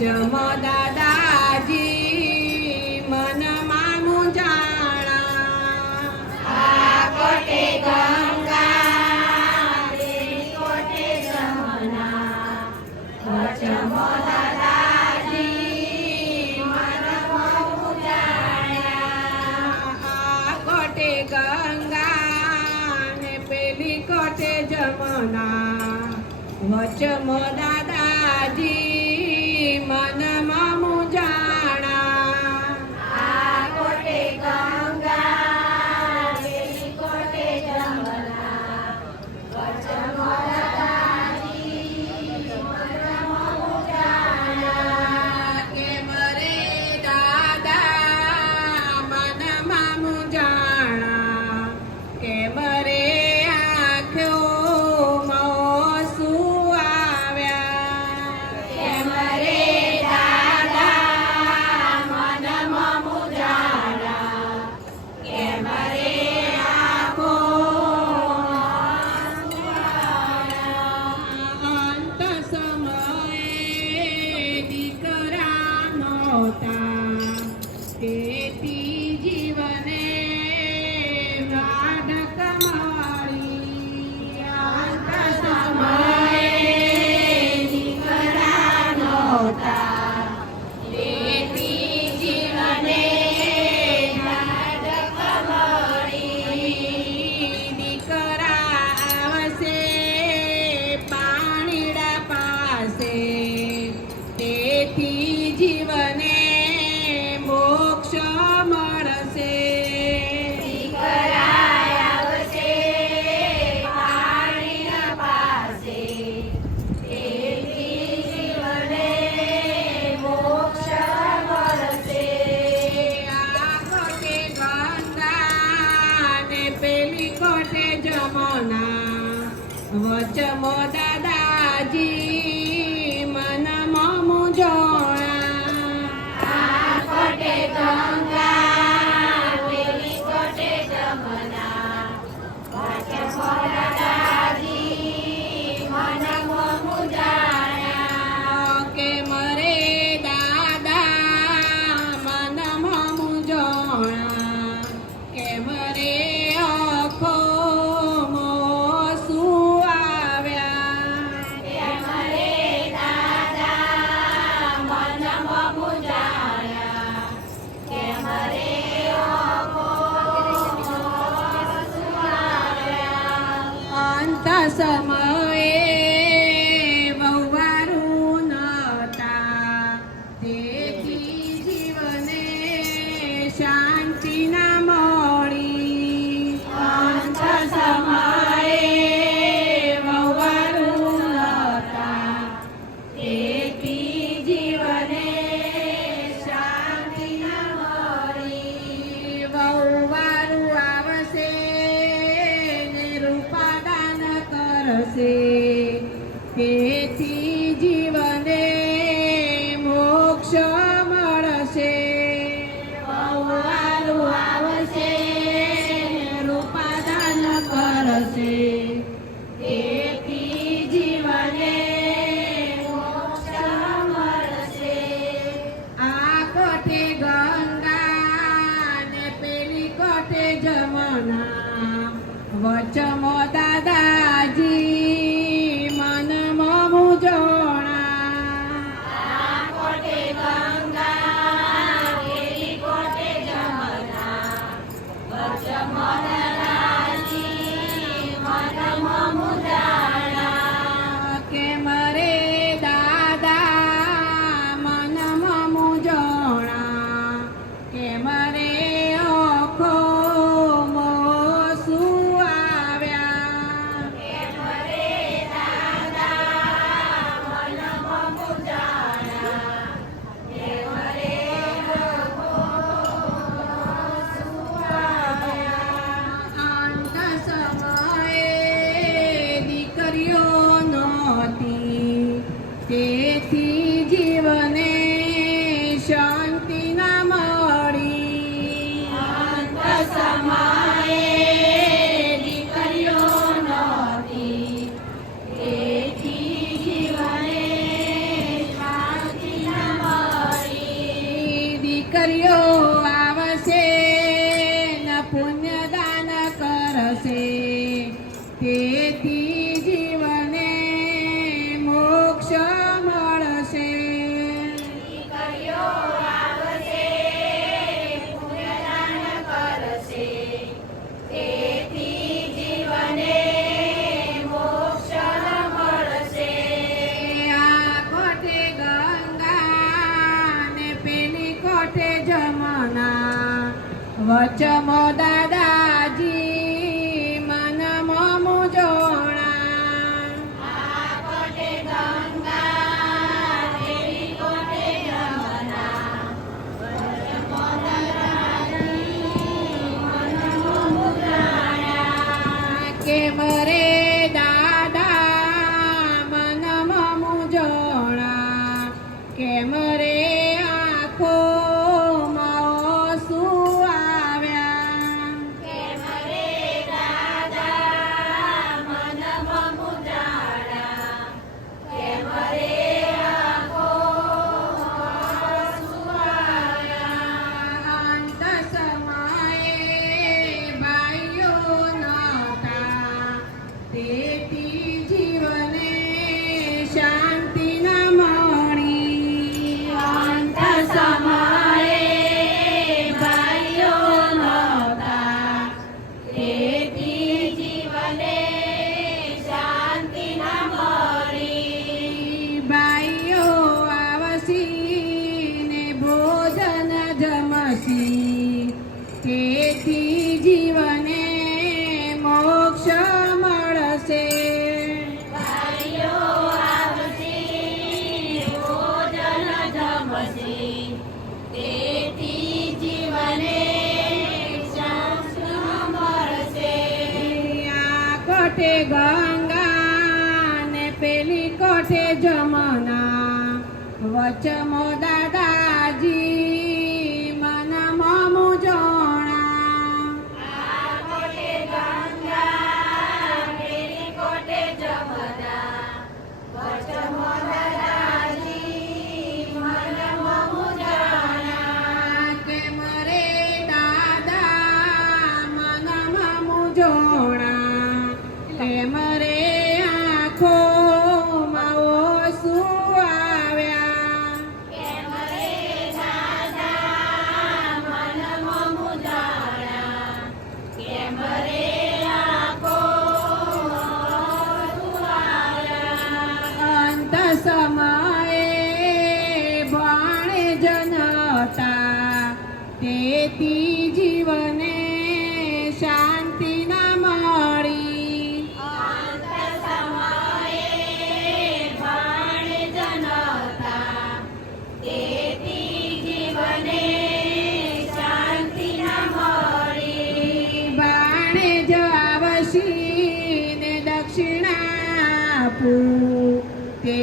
વચમ દાદાજી મનમાં મૂંઝાણા આ કોટે ગંગા તેરી કોટે જમના વચમ દાદાજી મનમાં મૂંઝાણા આ કોટે ગંગા ને પેલી કોટે જમના વચમ દાદાજી મનમાં મૂંઝાણા આ કોટે ગંગા તેરી કોટે જમના વચમ દાદાજી મનમાં મૂંઝાણા કે મરે દાદા મનમાં મૂંઝાણા કે મરે આંખોમાં શું આવ્યા કેમ રે દાદા મનમાં મૂંઝાણા કેમ રે આંખોમાં અંત સમયે દીકરા નહોતા તેથી જીવને વાઢક મળી અંત સમયે દીકરા નહોતા તેથી જીવને નાટક મળી દીકરા આવશે પાણીડા પાસે તેથી જીવને મોક્ષ મળશે દીકરા આવશે પાણીના પાસે તેથી જીવને મોક્ષ મળશે આ કોટે ગંગા ને પેલી કોટે જમના વચમ દાદાજી મનમાં મૂંઝોણા આ કોટે ગંગા પેલી કોટે જમના વચમ દાદાજી મનમાં મૂંઝાણા કે મરે દાદા મનમાં મૂંઝોણા કે મરે આંખોમાં શું આવ્યા કેમ રે દાદા મનમાં મૂંઝાણા કેમ રે આંખોમાં શું આવ્યા અંત સમયે વહુવારું નહોતા તેથી જીવને શાંતિ ના મળી અંત સમયે વહુવારું નહોતા તેથી જીવને શાંતિ ન મળી વહુવારું આવશે ને રૂપાદાન કરશે તેથી જીવને મોક્ષ મળશે વહુવારું આવશે રૂપાદાન કરશે તેથી જીવને મોક્ષ મળશે આ કોટે ગંગા ને પેલી કોટે જમના વચમ દાદાજી મનમાં મૂંઝોણા આ કોટે ગંગા પેલી કોટે જમના વચમ દાદાજી મનમાં મૂંઝાણા કે મરે દાદા મનમાં મૂંઝોણા કે મરે આંખોમાં શું આવ્યા મળશે તેથી જીવને મોક્ષ મળશે. દીકરીઓ આવશે, પુણ્યદાન કરશે, તેથી જીવને મોક્ષ મળશે. આ કોઠે ગંગા ને પેલી કોઠે જમના, વચમો દાદાજી મનમાં મૂંઝવણા. આ કોઠે ગંગા, પેલી કોઠે જમના, વચમો દાદાજી મનમાં મૂંઝાણા. કેમ રે દાદા મનમાં મૂંઝવણા, કેમ રે આંખોમાં ઓસુ આવ્યા. કેમ રે દાદા મનમાં મૂંઝાણા, કેમ રે આંખોમાં આંસુ આવ્યા. અંત સમયે ભાઈઓ નહોતા, તેથી જીવને શાંતિ ન મળી. અંત સમયે ભાઈઓ નહોતા, તેથી જીવને શાંતિ ન મળી. ભાઈઓ આવસી ને ભોજન જમસી, તેથી જીવને મોક્ષ મળશે. ભાઈઓ આવશે, ભોજન જમશે, તેથી જીવને શાંતિ મળશે. આ કોઠે ગંગા ને પેલી કોઠે જમના, વચમો દાદાજી મનમાં મૂંઝવણા. આ કોઠે ગંગા, પેલી કોઠે જમના, વચમો દાદાજી મનમાં મૂંઝાણા. કેમ રે દાદા મનમાં મૂંઝવણા, કેમ રે આંખોમાં ઓસુ આવ્યા. કેમ રે દાદા મનમાં મૂંઝાણા, કેમ રે આંખોમાં આંસુ આવ્યા. અંત સમયે ભાણે જનતા, તેથી જીવને શાંતિ ન મળી. અંત સમયે ભાણે જનતા, તેથી જીવને શાંતિ ન મળી. બાણે જ આવશી ને દક્ષિણા આપું, તે